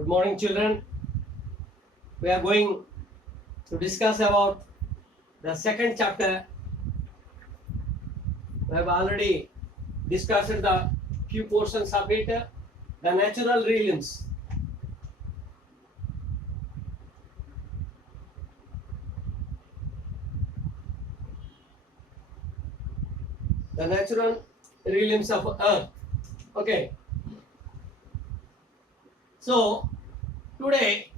Good morning, children. We are going to discuss about the second chapter. We have already discussed the few portions of it, the natural realms. The natural realms of Earth. Okay. So, today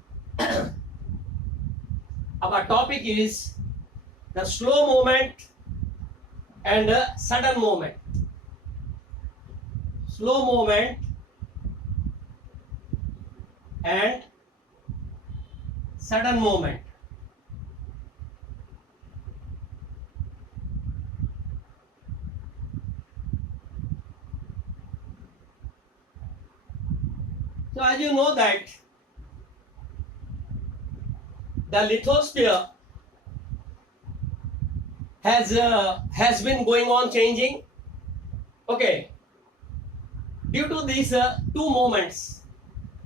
our topic is the slow movement and sudden movement. Slow movement and sudden movement. So as you know that the lithosphere has been going on changing. Okay, due to these two moments,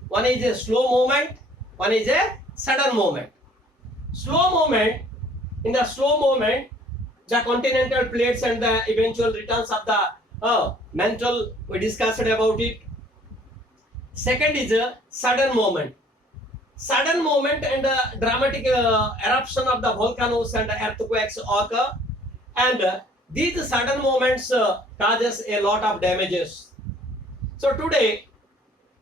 one is a slow movement, one is a sudden movement. Slow movement, in the slow movement, the continental plates and the eventual returns of the mantle, we discussed about it. Second is a sudden movement. Sudden movement and dramatic eruption of the volcanoes and earthquakes occur, and these sudden movements causes a lot of damages. So today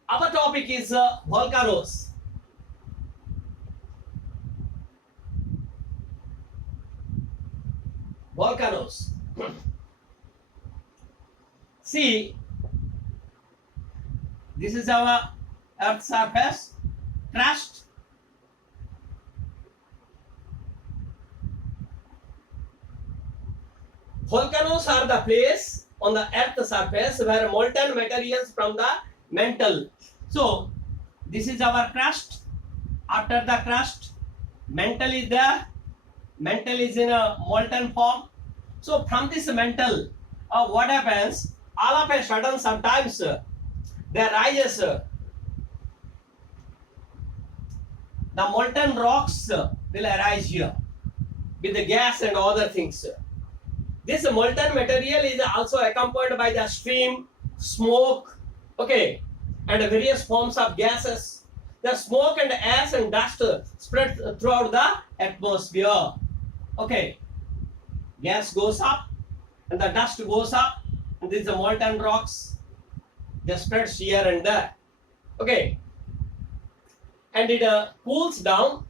our topic is volcanoes. Volcanoes. See, this is our Earth's surface, crust. Volcanoes are the place on the Earth's surface where molten materials from the mantle. So, this is our crust. After the crust, mantle is there. Mantle is in a molten form. So, from this mantle, what happens? All of a sudden, sometimes there rises the molten rocks will arise here with the gas and other things. This molten material is also accompanied by the steam, smoke, okay, and various forms of gases. The smoke and ash and dust spread throughout the atmosphere. Okay, gas goes up and the dust goes up, and these are molten rocks. They spread here and there. Okay, and it cools down.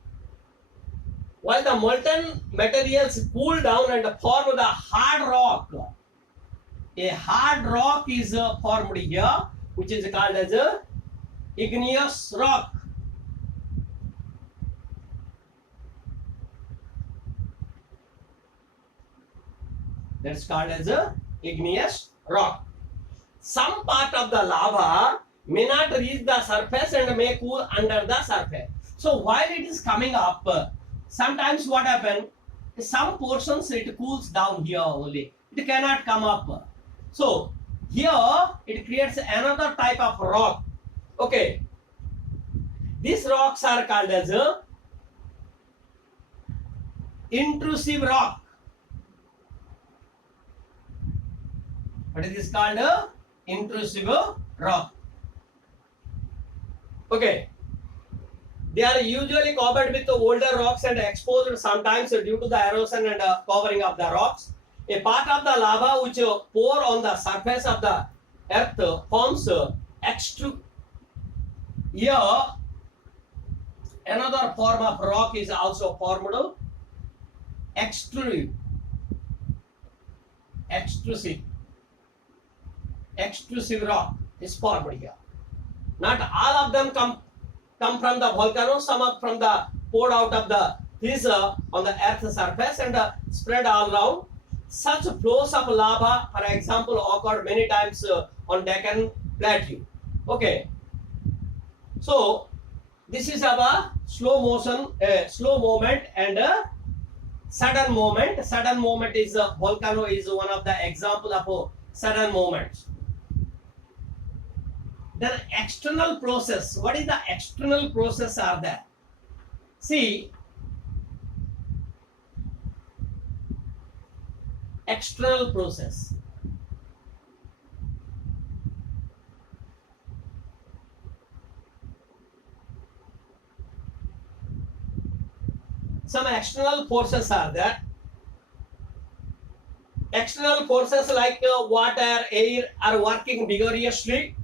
While the molten materials cool down and form the hard rock, a hard rock is formed here, which is called as a igneous rock. That's called as a igneous rock. Some part of the lava may not reach the surface and may cool under the surface. So while it is coming up, sometimes what happens, some portions it cools down here only. It cannot come up. So here it creates another type of rock. Okay. These rocks are called as a intrusive rock. What is this called? Intrusive rock. Okay. They are usually covered with older rocks and exposed sometimes due to the erosion and covering of the rocks. A part of the lava which pour on the surface of the earth forms extrude. Here, another form of rock is also formed. Extrusive rock is formed here. Not all of them come from the volcano, some are from the poured out of the these on the earth's surface and spread all around. Such flows of lava, for example, occurred many times on Deccan Plateau. Okay, so this is our slow movement and sudden movement. Sudden movement is volcano is one of the example of sudden movements. Then external process. What is the external process are there? See, external process. Some external forces are there. External forces like water, air are working vigorously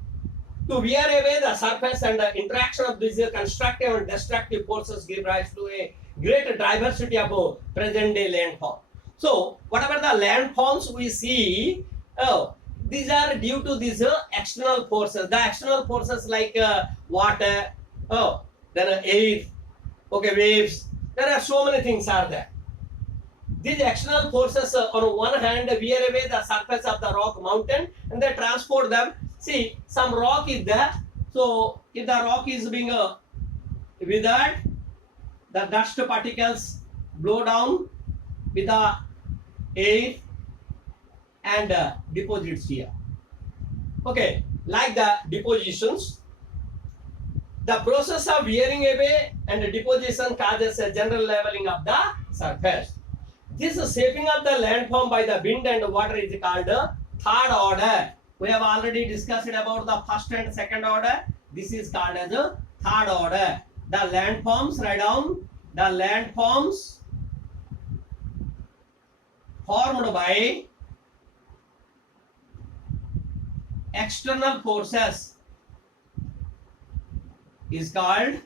to wear away the surface, and the interaction of these constructive and destructive forces give rise to a great diversity of present day landform. So whatever the landforms we see, these are due to these external forces. The external forces like water, then air, okay, waves. There are so many things are there. These external forces on one hand wear away the surface of the rock mountain and they transport them. See, some rock is there. So if the rock is being withered, the dust particles blow down with the air and deposits here. Okay, like the depositions. The process of wearing away and deposition causes a general leveling of the surface. This shaping of the landform by the wind and water is called third order. We have already discussed about the first and second order. This is called as a third order. The landforms, write down, the landforms formed by external forces is called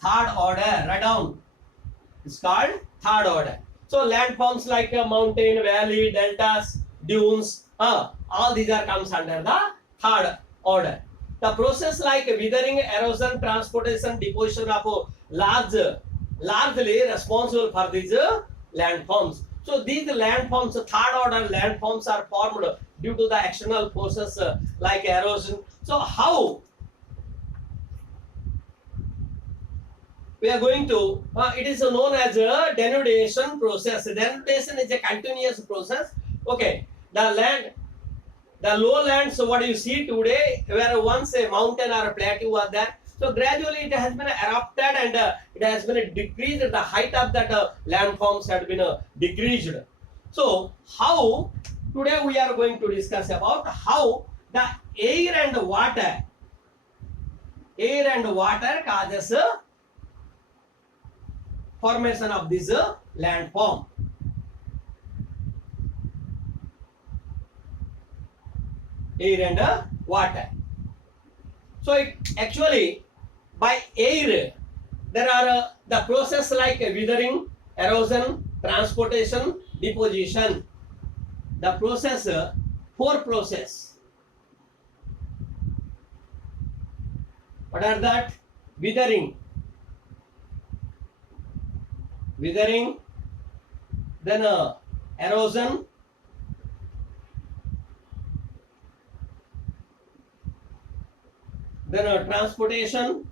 third order. Write down. It's called third order. So landforms like a mountain, valley, deltas, dunes, all these are comes under the third order. The process like withering, erosion, transportation, deposition of largely responsible for these landforms. So these landforms, third order landforms are formed due to the external forces like erosion. So how we are going to, it is known as a denudation process. Denudation is a continuous process. Okay, the lowlands, so what you see today, where once a mountain or a plateau was there, so gradually it has been erupted and it has been decreased. The height of that landforms had been decreased. So how today we are going to discuss about how the air and water causes formation of this landform. Air and water. So it actually by air there are the process like withering, erosion, transportation, deposition. The process, four process. What are that? Withering, then erosion, then transportation,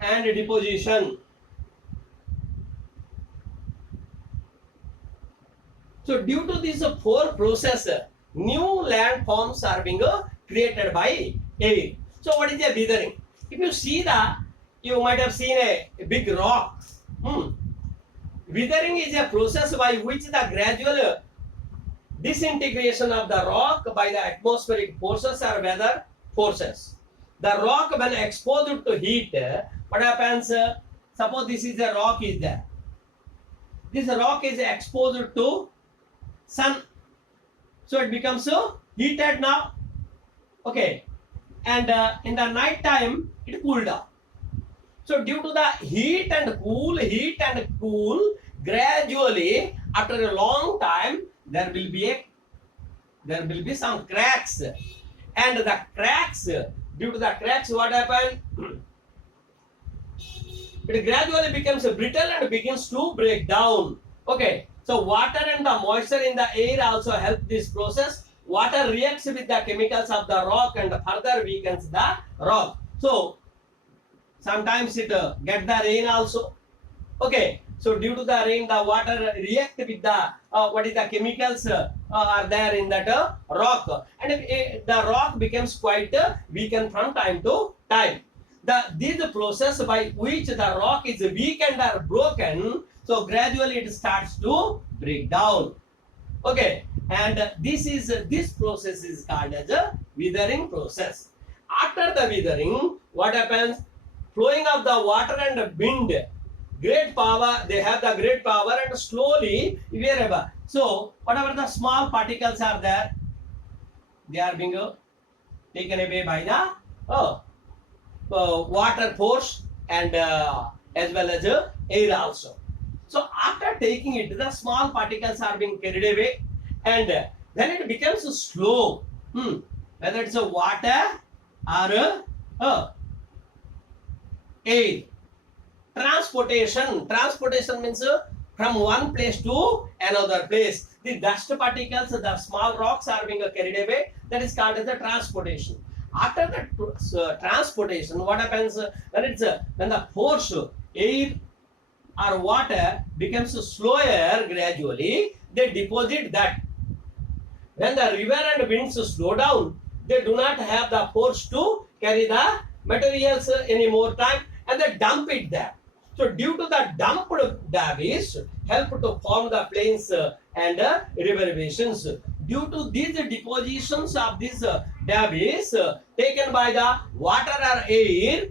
and deposition. So due to these four processes, new landforms are being created by air. So what is a withering? If you see you might have seen a big rock. Withering is a process by which the gradual disintegration of the rock by the atmospheric forces or weather forces. The rock when exposed to heat, what happens? Suppose this is a rock is there. This rock is exposed to sun. So it becomes so heated now. Okay. And in the night time, it cooled down. So due to the heat and cool, gradually after a long time, there will be some cracks. And the cracks, due to the cracks, what happened? It gradually becomes brittle and begins to break down. Okay. So water and the moisture in the air also help this process. water reacts with the chemicals of the rock and further weakens the rock. So sometimes it get the rain also. Okay, so due to the rain, the water react with the what is the chemicals are there in that rock, and the rock becomes quite weakened from time to time. This process by which the rock is weakened or broken, so gradually it starts to break down. Okay, and this process is called as a withering process. After the withering, what happens? Flowing of the water and wind, great power, they have the great power, and slowly wherever, so whatever the small particles are there, they are being taken away by the water force, and as well as air also. So after taking it, the small particles are being carried away, and then it becomes slow. Whether it's a water or air. Transportation means from one place to another place. The dust particles, the small rocks are being carried away. That is called as the transportation. After the transportation, what happens when the force, air or water becomes slower gradually, they deposit that. When the river and winds slow down, they do not have the force to carry the materials any more time, and they dump it there. So due to the dumped debris, help to form the plains and river basins. Due to these depositions of these debris taken by the water or air,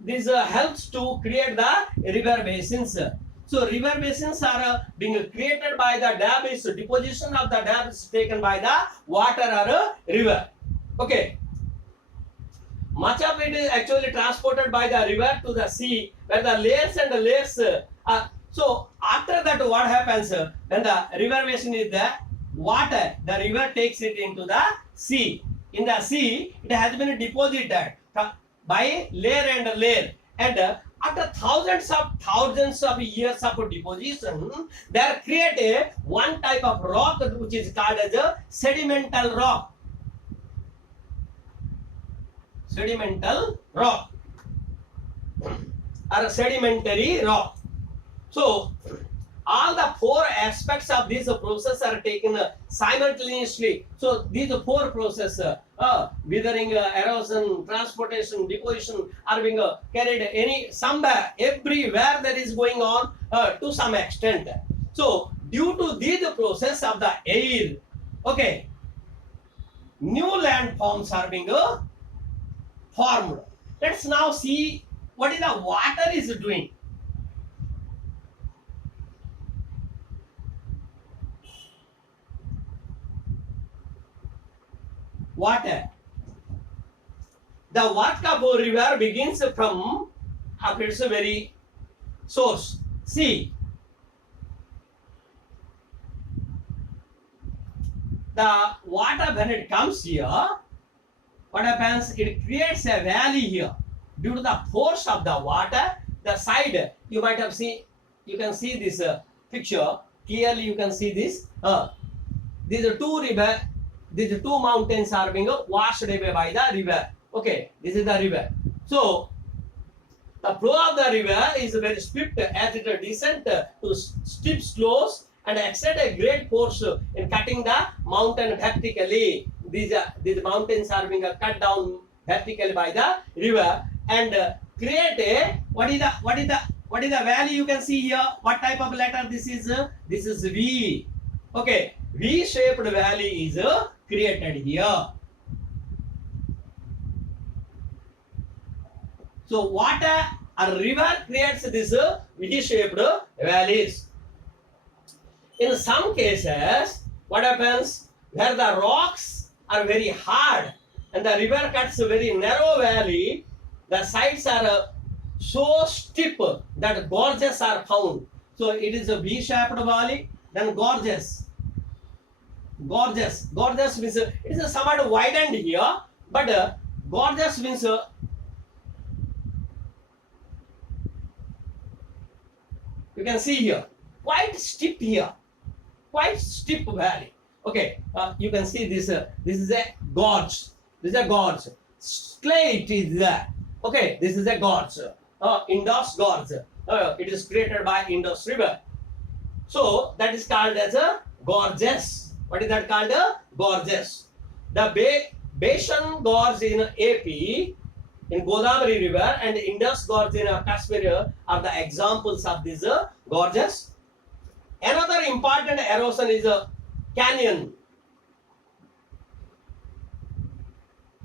this helps to create the river basins. So river basins are being created by the debris, deposition of the debris taken by the water or river. Okay. Much of it is actually transported by the river to the sea, where the layers and the layers are. So after that, what happens when the river basin is the water, the river takes it into the sea. In the sea, it has been deposited by layer and layer, and after thousands of years of deposition, there create a one type of rock which is called as a sedimental rock. Sedimental rock or sedimentary rock. So all the four aspects of this process are taken simultaneously. So these four processes, withering, erosion, transportation, deposition, are being carried somewhere, everywhere that is going on to some extent. So due to this process of the air, okay, new landforms are being formed. Let's now see what is the water is doing. Water. The work of a river begins from its very source. See, the water when it comes here, what happens? It creates a valley here. Due to the force of the water, the side, you might have seen, you can see this picture clearly. You can see this. These two mountains are being washed away by the river. Okay, this is the river. So the flow of the river is very swift as it descends to steep slopes and exert a great force in cutting the mountain vertically. These mountains are being cut down vertically by the river and create a what is the valley you can see here. What type of letter this is? This is V. Okay, V-shaped valley is created here. So water or river creates this V-shaped valleys. In some cases, what happens? Where the rocks are very hard and the river cuts a very narrow valley, the sides are so steep that gorges are found. So it is a V-shaped valley, then gorges. Gorges means it is somewhat widened here, but gorges means you can see here quite steep here, quite steep valley. Okay, you can see this. This is a gorge. This is a gorge. Slate is there. Okay, this is a gorge. Indus gorge. It is created by Indus River. So that is called as a gorges. What is that called? A gorges. The Basin Gorge in AP, in Godavari River, and Indus Gorge in Kashmir are the examples of these gorges. Another important erosion is a canyon.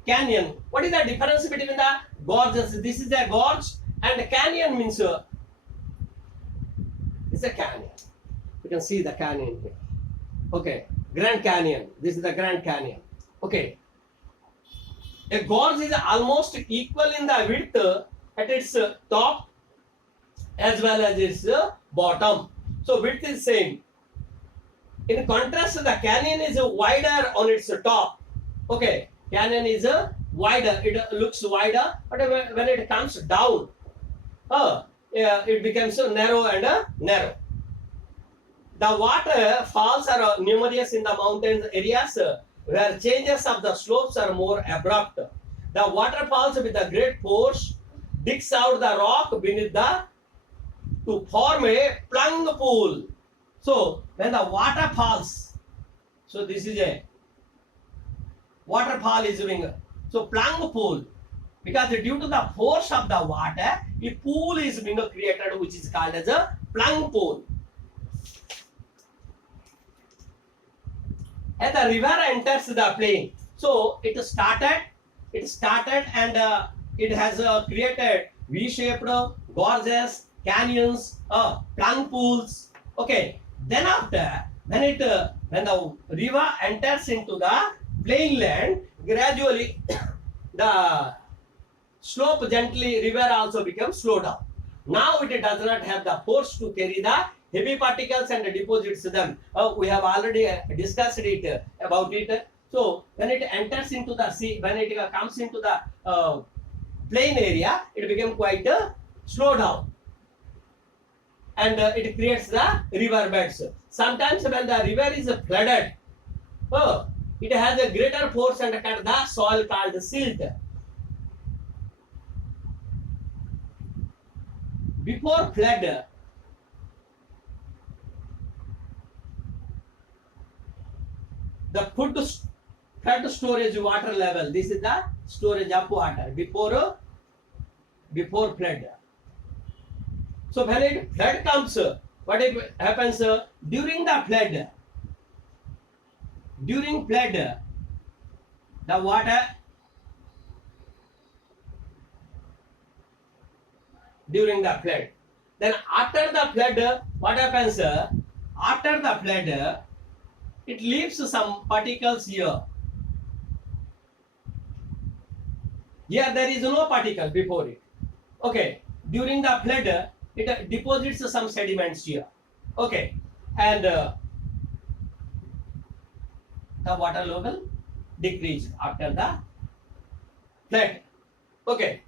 Canyon. What is the difference between the gorges? This is a gorge, and canyon means it's a canyon. You can see the canyon here. Okay, Grand Canyon. This is the Grand Canyon. Okay. A gorge is almost equal in the width at its top as well as its bottom. So width is same. In contrast, the canyon is wider on its top. Okay, canyon is wider. It looks wider, but when it comes down, it becomes narrow and narrow. The waterfalls are numerous in the mountains areas where changes of the slopes are more abrupt. The waterfalls with the great force digs out the rock beneath to form a plung pool. So when the water falls, so this is a waterfall is doing. So plung pool, because due to the force of the water, a pool is being created, which is called as a plung pool. As the river enters the plain, so it started and it has created V-shaped gorges, canyons, plung pools. Okay, then after when the river enters into the plain land, gradually the slope gently river also becomes slow down. Now it does not have the force to carry the heavy particles and deposits them. We have already discussed it about it. So when it enters into the sea, when it comes into the plain area, it becomes quite slow down, and it creates the river beds. Sometimes when the river is flooded, it has a greater force and cut the soil called silt. Before flood, the flood storage water level. This is the storage of water before flood. So when flood comes, what happens during the flood? During flood, the water during the flood. Then after the flood, what happens? After the flood, it leaves some particles here. Here there is no particle before it. Okay, during the flood, it deposits some sediments here. Okay, and the water level decreased after the flood. Okay,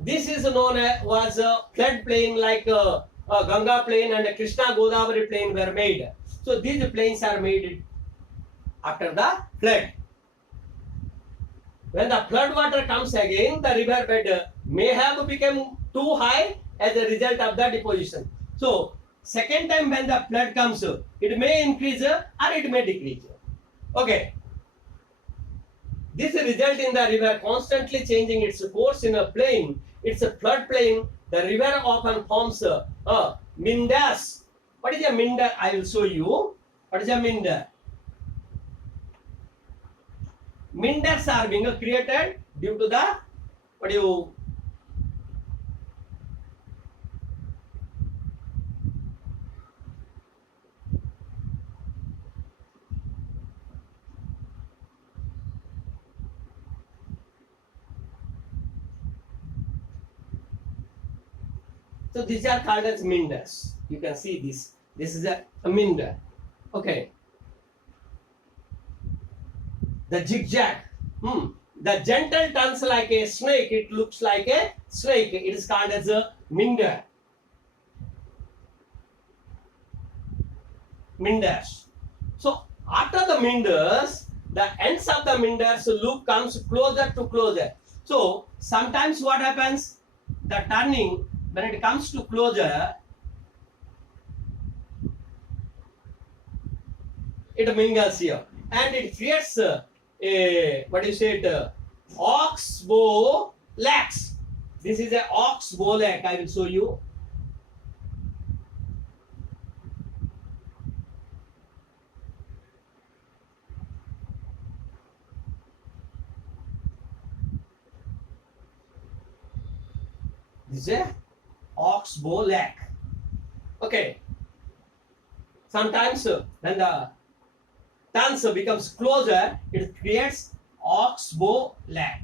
this is known as was a flood plain, like Ganga plain and Krishna Godavari plain were made. So these plains are made after the flood. When the flood water comes again, the river bed may have become too high as a result of the deposition. So second time when the flood comes, it may increase or it may decrease. Okay. This result in the river constantly changing its course in a plain. It's a flood plain. The river often forms mindas. What is a minder? I will show you. What is a minder? Minders are being created due to the so these are called as minders. You can see this. This is a minder. Okay. The zigzag. The gentle turns like a snake. It looks like a snake. It is called as a minder. Minders. So after the meanders, the ends of the meanders loop comes closer to closer. So sometimes what happens, the turning when it comes to closer, it mingles here and it creates a what do you say it, oxbow lax. This is a oxbow lac. I will show you. This is a oxbow lac. Okay. Sometimes when the turns becomes closer, it creates oxbow lac.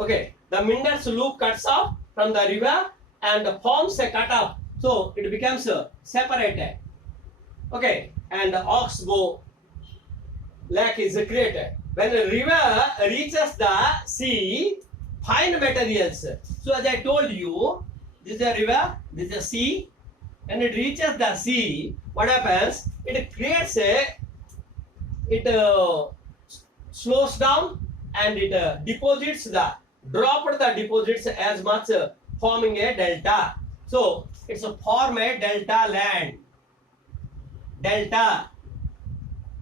Okay, the meanders loop cuts off from the river and forms a cutoff, so it becomes separated. Okay, and the oxbow lac is created. When the river reaches the sea, fine materials. So as I told you, this is a river, this is a sea, and it reaches the sea. What happens? It creates it slows down and it deposits dropped the deposits as much, forming a delta. So it's a form a delta land. Delta.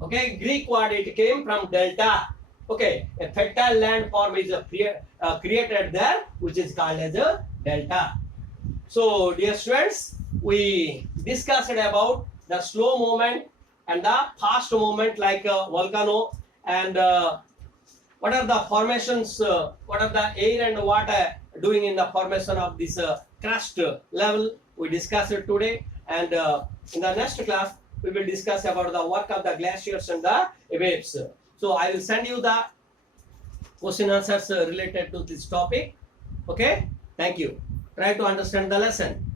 Okay, Greek word it came from delta. Okay, a fertile land form is created there, which is called as a delta. So dear students, we discussed about the slow movement and the fast movement like volcano, and what are the formations, what are the air and water doing in the formation of this crust level. We discussed it today, and in the next class we will discuss about the work of the glaciers and the waves. So I will send you the question answers related to this topic. Okay, thank you. Try to understand the lesson.